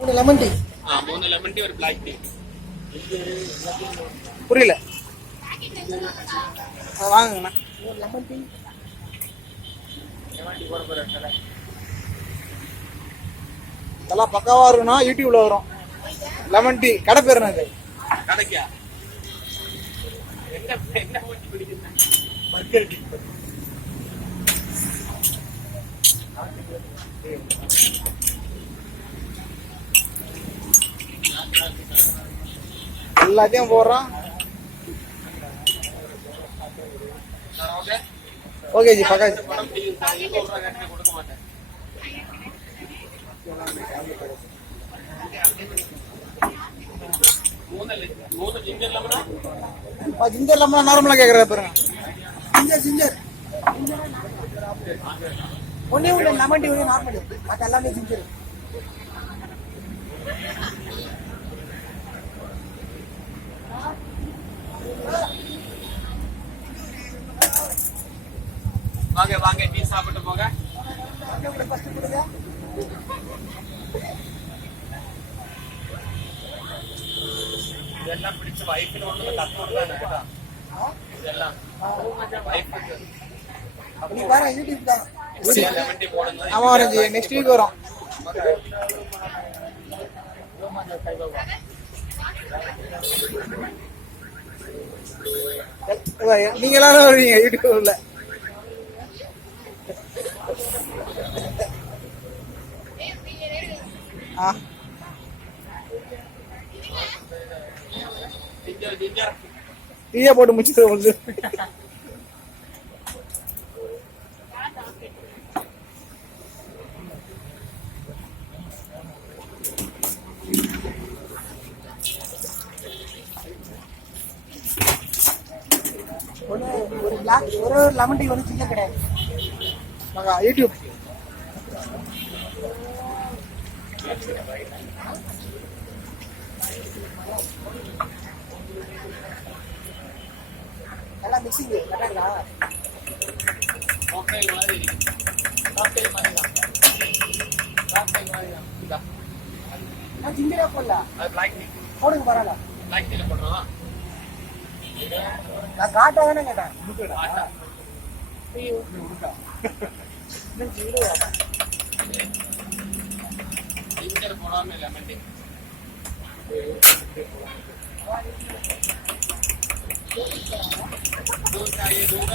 Lemon tea. 3 lemon tea, ஒரு black tea. புரியல. வாங்குங்கண்ணா. Lemon tea. இதெல்லாம் பக்காவா இருக்கும்னா யூடியூப்ல வரும். லெமன் டீ கடை பேர் என்னது? கடைக்கா என்ன ஊத்தி குடிக்கிறீங்க? Burger tea. எல்லாத்தையும் போடுறான். ஓகே ஜி பக்கா ஜி. கொடுக்க மாட்டேன். மூணு ஜிஞ்சர் லெமனா? ஜிஞ்சர் லெமன் நார்மலா கேக்குறத பாருங்க. ஜிஞ்சர் ஒன்னே ஒண்ணு லெமன் டீ ஒண்ணு நார்மல். மத்த எல்லாமே ஜிஞ்சர். வாங்க வாங்க டீ சாப்பிட்டு போங்க. இதெல்லாம் பிடிச்ச வைஃப்னு ஒண்ணு கத்துறதுதான் கேட்டா. இதெல்லாம் வைஃப்க்கு. நீ பாரு யூடியூப் தான். லெமன் டீ போடுங்க. ஆமா வரஞ்சி நெக்ஸ்ட் வீக் வரும். நீங்க எல்லாரும் வருவீங்க யூடியூப்ல. டீயா போட்டு முடிச்சுட்டு வந்து ஒரு பிளாக் ஒரு லெமன் டீ வந்து சின்ன கிடையாது. யூடியூப் எல்லாம் மிக்சிங் கரெக்டா? காக்டெயில் மாதிரி இருக்கு. காக்டெயில் மாதிரி தான். காக்டெயில் மாதிரி தான். இதா. நான் ஜிஞ்சரே போடல. அது பிளாக் டீ. போடுங்க பரவாயில்ல. பிளாக் டீல போடுறோம். நான் காட்டா தானே கேட்டேன். ஆட்டா. ஜிஞ்சர் போடாம லெமன் டீ. दूध चाहिए दूध